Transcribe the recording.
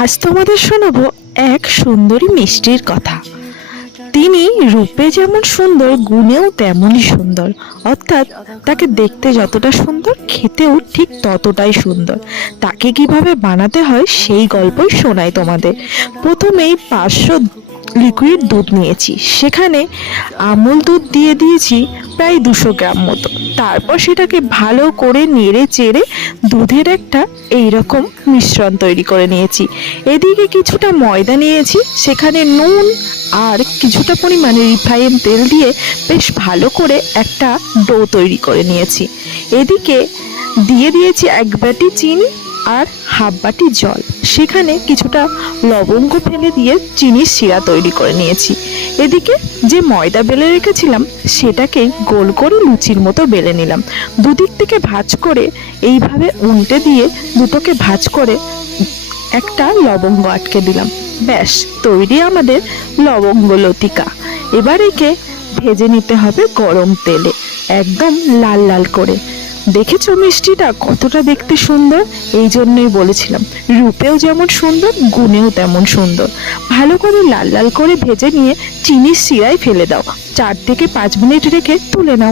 আজ তোমাদের শোনাবো এক সুন্দরী মিষ্টির কথা। তিনি রূপে যেমন সুন্দর, গুণেও তেমনই সুন্দর। অর্থাৎ তাকে দেখতে যতটা সুন্দর, খেতেও ঠিক ততটাই সুন্দর। তাকে কিভাবে বানাতে হয় সেই গল্পই শোনাই তোমাদের। প্রথমেই 500 লিকুইড দুধ নিয়েছি, সেখানে আমুল দুধ দিয়ে দিয়েছি প্রায় 200 গ্রাম মতো। তারপর সেটাকে ভালো করে নেড়ে চেড়ে দুধের একটা এইরকম মিশ্রণ তৈরি করে নিয়েছি। এদিকে কিছুটা ময়দা নিয়েছি, সেখানে নুন আর কিছুটা পরিমাণে রিফাইন তেল দিয়ে বেশ ভালো করে একটা ডো তৈরি করে নিয়েছি। এদিকে দিয়ে দিয়েছি 1 বাটি চিনি আর হাফ বাটি জল, সেখানে কিছুটা লবঙ্গ ফেলে দিয়ে চিনির শিরা তৈরি করে নিয়েছি। এদিকে যে ময়দা বেলে রেখেছিলাম সেটাকে গোল করে লুচির মতো বেলে নিলাম। দুদিক থেকে ভাঁজ করে এইভাবে উল্টে দিয়ে দুটোকে ভাঁজ করে একটা লবঙ্গ আটকে দিলাম। ব্যাস তৈরি আমাদের লবঙ্গ লতিকা। এবার একে ভেজে নিতে হবে গরম তেলে, একদম লাল লাল করে। দেখেছো মিষ্টিটা কতটা দেখতে সুন্দর? এই জন্যই বলেছিলাম রূপেও যেমন সুন্দর, গুণেও তেমন সুন্দর। ভালো করে লাল লাল করে ভেজে নিয়ে চিনির শিরায় ফেলে দাও। 4 থেকে 5 মিনিট রেখে তুলে নাও।